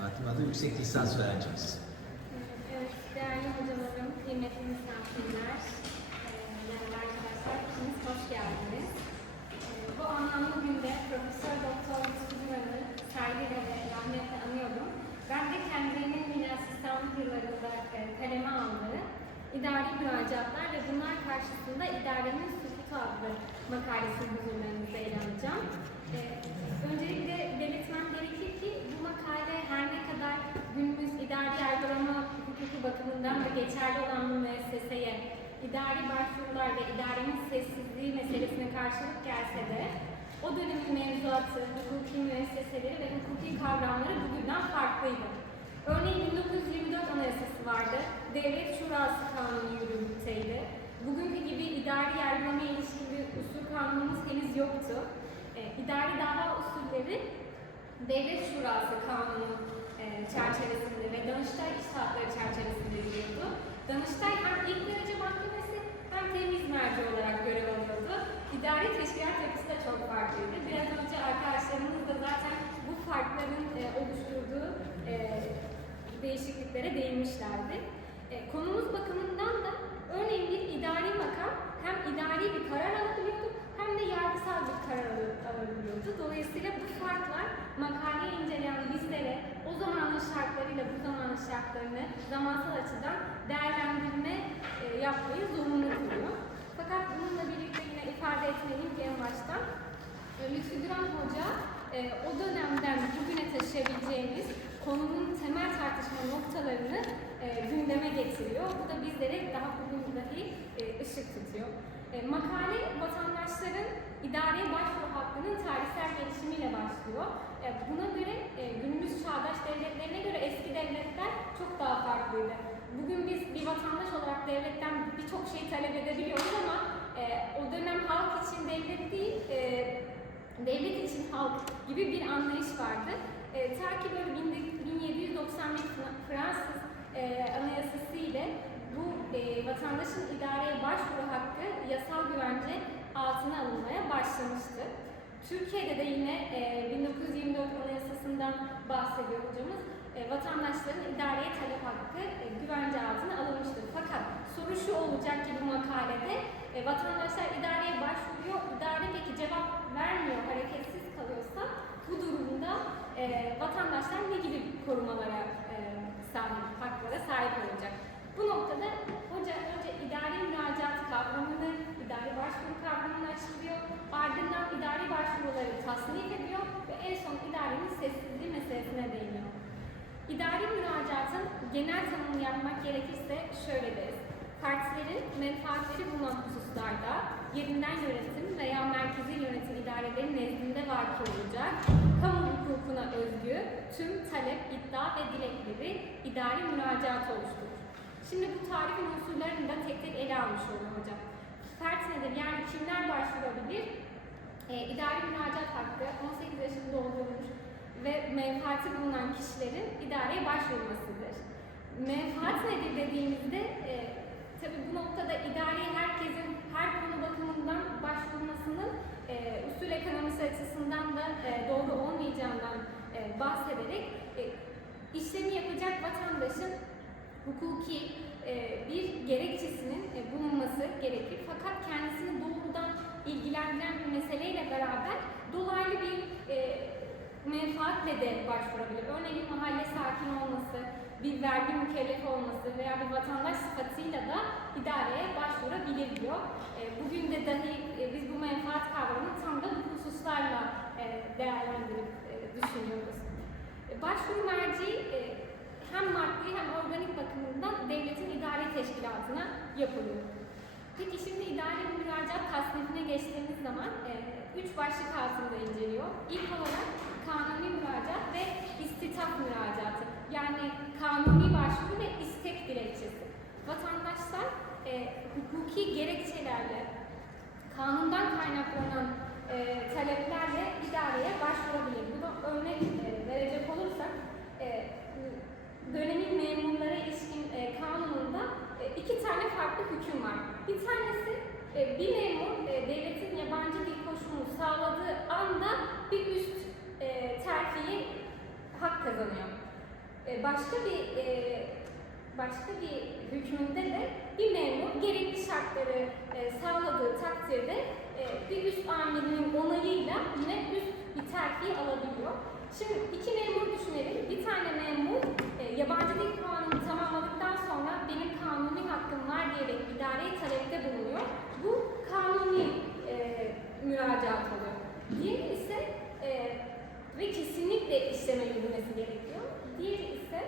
Fatıma da yüksek lisans öğrencimiz. Evet, değerli hocalarım, kıymetli misafirler, değerli arkadaşlar, hoş geldiniz. Bu anlamlı günde Profesör Doktor Duran'ı saygıyla ve rahmetle anıyorum. Ben de kendilerinin yine asistanlık yıllarında kaleme aldığı idari müracaatlar ve bunlar karşısında idarenin sükutu adlı makalesini huzurlarınızda ele alacağım. Eee, Öncelikle belirtmem gerekir ki bu makale her ne kadar günümüz idari yargılama hukuku bakımından da geçerli olan bu müesseseye idari başvurular ve idarenin sessizliği meselesine karşılık gelse de o dönemin mevzuatı, hukuki müesseseleri ve hukuki kavramları bugünden farklıydı. Örneğin 1924 Anayasası vardı, Devlet Şurası Kanunu yürürlükteydi. Bugünkü gibi idari yargılamaya ilişkin bir usul kanunumuz henüz yoktu. E, idari dava usulleri Devlet Şurası Kanunu e, çerçevesinde ve Danıştay İştahatları çerçevesinde giriyordu. Danıştay hem ilk derece mahkemesi hem temiz merci olarak görev alıyordu. İdari teşkilat yapısı da çok farklıydı. Biraz önce arkadaşlarımız da zaten bu farkların e, oluşturduğu e, değişikliklere değinmişlerdi. E, konumuz bakımından da örneğin bir idari makam hem idari bir karar alabiliyordu hem de yargısal bir karar alabiliyordu. Dolayısıyla bu farklar makaleyi inceleyen bizlere o zamanın şartlarıyla bu zamanın şartlarını zamansal açıdan değerlendirme e, yapmayı zorunlu kılıyor. Fakat bununla birlikte yine ifade etmeliyim ki en baştan e, Lütfü Duran Hoca o dönemden bugüne taşıyabileceğimiz konunun temel tartışma noktalarını gündeme getiriyor. Bu da bizlere daha bugün dahi e, ışık tutuyor. E, makale vatandaşların idareye başvuru hakkının tarihsel gelişimiyle başlıyor. E, buna göre e, günümüz çağdaş devletlerine göre eski devletler çok daha farklıydı. Bugün biz bir vatandaş olarak devletten birçok şeyi talep edebiliyoruz ama e, o dönem halk için devlet değil, e, devlet için halk gibi bir anlayış vardı. E, ta ki böyle 1791 Fra- Fransız e, anayasası ile bu e, vatandaşın idareye başvuru hakkı yasal güvence altına alınmaya başlamıştı. Türkiye'de de yine e, 1924 Anayasası'ndan bahsediyor hocamız. E, vatandaşların idareye talep hakkı e, güvence altına alınmıştır. Fakat soru şu olacak ki bu makalede e, vatandaşlar idareye başvuruyor, idare peki cevap vermiyor, hareketsiz kalıyorsa bu durumda e, vatandaşlar ne gibi korumalara sahip, haklara sahip olacak? Bu noktada hoca önce idari müracaat kavramını, idari başvuru kavramını açıklıyor. Ardından idari başvuruları tasnif ediyor ve en son idarenin sessizliği meselesine değiniyor. İdari müracaatın genel tanımını yapmak gerekirse şöyle deriz. Partilerin menfaatleri bulunan hususlarda yerinden yönetim veya merkezi yönetim idarelerin nezdinde vaki olacak, kamu hukukuna özgü tüm talep, iddia ve dilekleri idari müracaat oluşturur. Şimdi bu tarifin unsurlarını da tek tek ele almış oluyor hocam. Fert nedir? Yani kimler başvurabilir? E, idari müracaat hakkı 18 yaşını doldurmuş ve menfaati bulunan kişilerin idareye başvurmasıdır. Menfaat nedir dediğimizde e, tabi bu noktada idareye herkesin her konu bakımından başvurmasının e, usul ekonomisi açısından da e, doğru olmayacağından e, bahsederek e, işlemi yapacak vatandaşın hukuki e, bir gerekçesinin e, bulunması gerekir. Fakat kendisini doğrudan ilgilendiren bir meseleyle beraber dolaylı bir e, menfaatle de başvurabilir. Örneğin mahalle sakin olması, bir vergi mükellef olması veya bir vatandaş sıfatıyla da idareye başvurabilir diyor. E, bugün de dahi e, biz bu menfaat kavramını tam da bu hususlarla e, değerlendirip e, düşünüyoruz. Başvuru merci e, hem maddi hem organik bakımından devletin idari teşkilatına yapılıyor. Peki şimdi idari müracaat tasnifine geçtiğimiz zaman e, üç başlık altında inceliyor. İlk olarak kanuni müracaat ve istitap müracaatı. Yani kanuni başvuru ve istek dilekçesi. Vatandaşlar e, hukuki gerekçelerle, kanundan kaynaklanan e, taleplerle idareye başvurabilir. Bunu örnek e, verecek olursak, e, dönemin memurlara ilişkin e, kanununda e, iki tane farklı hüküm var. Bir tanesi e, bir memur e, devletin yabancı dil koşulunu sağladığı anda bir üst e, terfiye hak kazanıyor. E, başka bir e, başka bir hükmünde de bir memur gerekli şartları e, sağladığı takdirde bir üst amirinin onayıyla yine üst bir terfi alabiliyor. Şimdi iki memur düşünelim. Bir tane memur e, yabancı dil kanunu tamamladıktan sonra benim kanuni hakkım var diyerek idareye talepte bulunuyor. Bu kanuni e, müracaat oluyor. Diğeri ise e, ve kesinlikle işleme yürümesi gerekiyor. Diğeri ise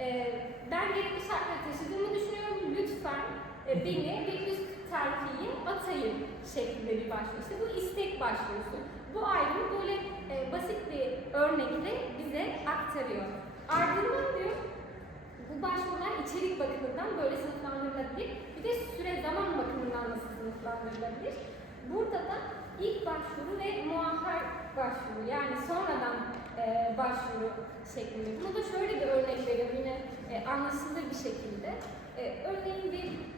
e, ben gerekli şartları taşıdığımı düşünüyorum. Lütfen e, beni bir üst terfiye atayım şeklinde bir başvuru. İşte bu istek başvurusu. Bu ayrımı böyle e, basit bir örnekle bize aktarıyor. Ardından diyor bu başvurular içerik bakımından böyle sınıflandırılabilir. Bir de süre zaman bakımından nasıl sınıflandırılabilir? Burada da ilk başvuru ve muahhar başvuru yani sonradan e, başvuru şeklinde. Bunu da şöyle bir örnek veriyorum yine e, anlaşılır bir şekilde. E, örneğin bir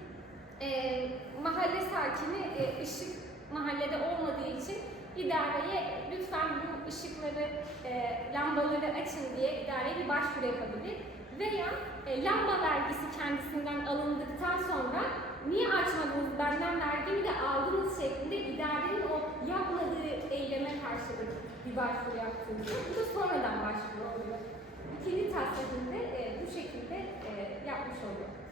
e, mahalle sakini e, ışık mahallede olmadığı için idareye lütfen bu ışıkları, e, lambaları açın diye idareye bir başvuru yapabilir. Veya e, lamba vergisi kendisinden alındıktan sonra niye açmadınız benden vergimi de aldınız şeklinde idarenin o yapmadığı eyleme karşılık bir başvuru yaptığında bu da sonradan başvuru oluyor. İkinci tasnifinde e, bu şekilde e, yapmış oluyor.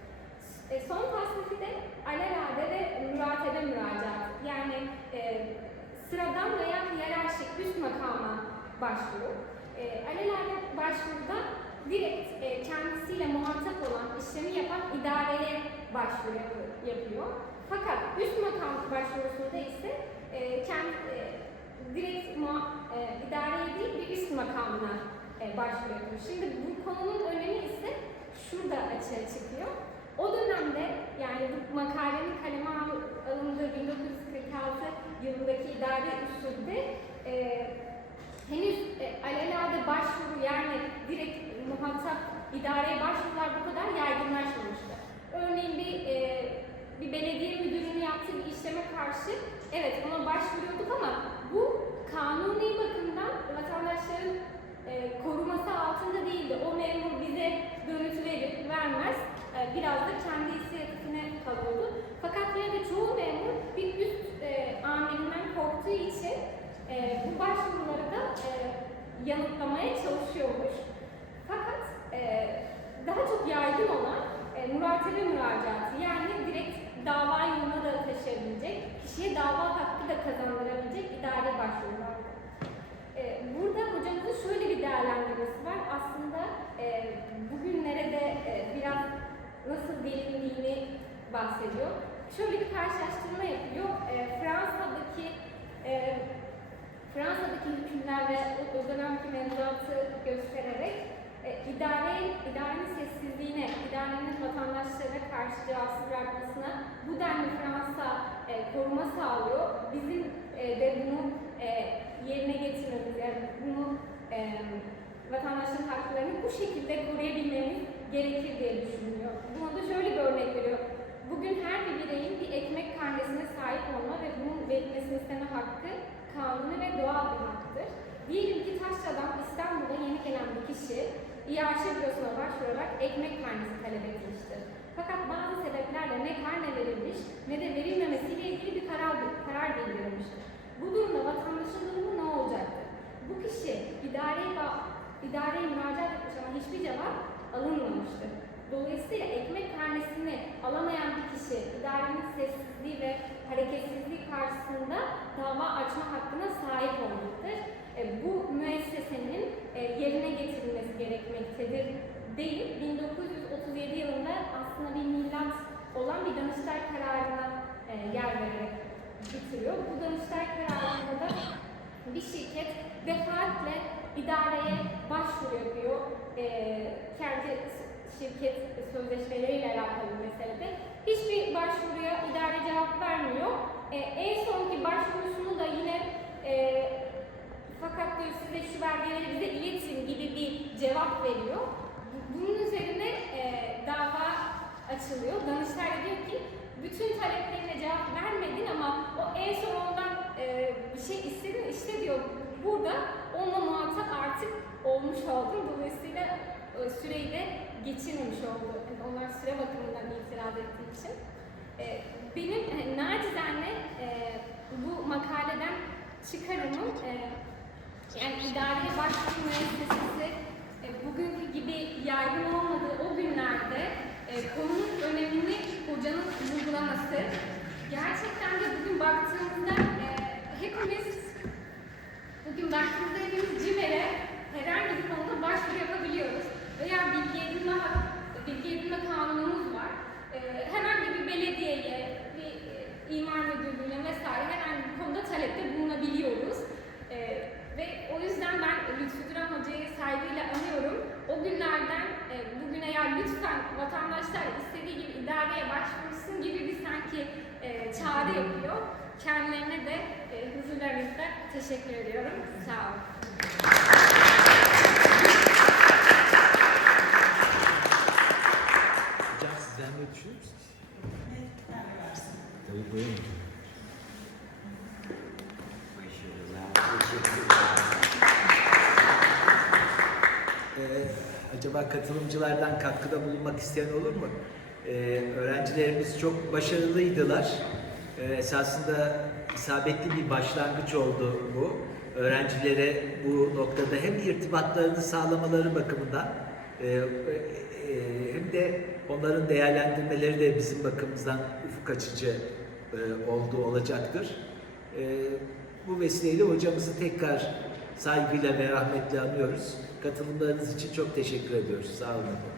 E, son tasnifi de alelade ve müratebe müracaat. Yani e, sıradan veya hiyerarşik üst makama başvuru. E, alelade başvuruda direkt e, kendisiyle muhatap olan işlemi yapan idareye başvuru yap- yapıyor. Fakat üst makam başvurusunda ise e, kendi e, direkt muha- e, idareye değil bir üst makamına e, başvuru yapıyor. Şimdi bu konunun önemi ise şurada açığa çıkıyor. O dönemde yani bu makalenin kaleme al- alındığı 1946 yılındaki idare usulde e, henüz e, alelade başvuru yani direkt muhatap idareye başvurular bu kadar yaygınlaşmamıştı. Örneğin bir e, bir belediye müdürünün yaptığı bir işleme karşı evet ona başvuruyorduk ama bu kanuni bakımdan vatandaşların e, koruması altında değildi. O memur bize görüntü verir, vermez. E, biraz da kendi inisiyatifine kalıyordu. Fakat yine de çoğu memur bir üst e, amirinden korktuğu için e, bu başvuruları da e, yanıtlamaya çalışıyormuş. Fakat e, daha çok yaygın olan e, muratebe müracaatı yani direkt dava yoluna da taşıyabilecek, kişiye dava hakkı da kazandırabilecek idare başvurulardı. E, burada hocamızın şöyle bir değerlendirmesi var. Aslında e, bugünlere de e, biraz nasıl gelindiğini bahsediyor. Şöyle bir karşılaştırma yapıyor. E, Fransa'daki e, Fransa'daki hükümler ve o, o dönemki mevzuatı göstererek e, idare, idarenin sessizliğine, idarenin vatandaşlara karşı cevapsız bırakmasına bu denli Fransa e, koruma sağlıyor. Bizim e, de bunu e, yerine getirmemiz, yani bunu e, vatandaşların haklarını bu şekilde koruyabilmemiz gerekir diye düşünüyor. Buna da şöyle bir örnek veriyor. Bugün her bir bireyin bir ekmek karnesine sahip olma ve bunun verilmesini isteme hakkı kanuni ve doğal bir haktır. Diyelim ki Taşra'dan İstanbul'a yeni gelen bir kişi İAŞ bürosuna başvurarak ekmek karnesi talep etmiştir. Fakat bazı sebeplerle ne karne verilmiş ne de verilmemesiyle ilgili bir karar, karar bildirilmiştir. Bu durumda vatandaşın durumu ne olacaktır? Bu kişi idareye, ba- idareye müracaat etmiş ama hiçbir cevap alınmamıştır. Dolayısıyla ekmek karnesini alamayan bir kişi idarenin sessizliği ve hareketsizliği karşısında dava açma hakkına sahip olmalıdır. E, bu müessesenin e, yerine getirilmesi gerekmektedir değil. 1937 yılında aslında bir milat olan bir Danıştay kararına e, yer vererek bitiriyor. Bu Danıştay kararında da bir şirket defaatle idareye başvuru yapıyor. E, kendi şirket sözleşmeleriyle alakalı meselede. Hiçbir başvuruya idare cevap vermiyor. E, en sonki başvurusunu da yine e, fakat diyor size şu belgeleri bize iletin gibi bir cevap veriyor. Bu- Bunun üzerine e, dava açılıyor. Danıştay da diyor ki bütün taleplerine cevap vermedin ama o en son ondan e, bir şey istedin işte diyor burada onunla muhatap artık olmuş oldun. Dolayısıyla e, süreyi de geçirmemiş oldu. Yani onlar süre bakımından itiraz ettiği için. E, benim e, nacizane e, bu makaleden çıkarımım e, yani idareye başvuru müessesesi e, bugünkü gibi yaygın olmadığı o günlerde e, konunun önemini hocanın vurgulaması. Gerçekten de bugün baktığımızda e, hepimiz bugün baktığımızda hepimiz CİMER'e herhangi bir konuda başvuru yapabiliyoruz. Veya bilgi edinme, bilgi edinme kanunumuz var. E, herhangi bir belediyeye, bir e, imar müdürlüğüne vesaire herhangi bir konuda talepte bulunabiliyoruz. E, ve o yüzden ben Lütfü Duran Hoca'yı saygıyla anıyorum. O günlerden e, bugüne ya lütfen vatandaşlar istediği gibi idareye başvursun gibi bir sanki e, çağrı yapıyor. Kendilerine de e, huzurlarınızda teşekkür ediyorum. Sağ olun. Hocam sizden ne düşünür müsünüz? Tabii buyurun. Acaba katılımcılardan katkıda bulunmak isteyen olur mu? Ee, öğrencilerimiz çok başarılıydılar. Ee, esasında isabetli bir başlangıç oldu bu. Öğrencilere bu noktada hem irtibatlarını sağlamaları bakımından e, e, hem de onların değerlendirmeleri de bizim bakımımızdan ufuk açıcı e, oldu olacaktır. E, bu vesileyle hocamızı tekrar saygıyla ve rahmetle anıyoruz. Katılımlarınız için çok teşekkür ediyoruz. Sağ olun.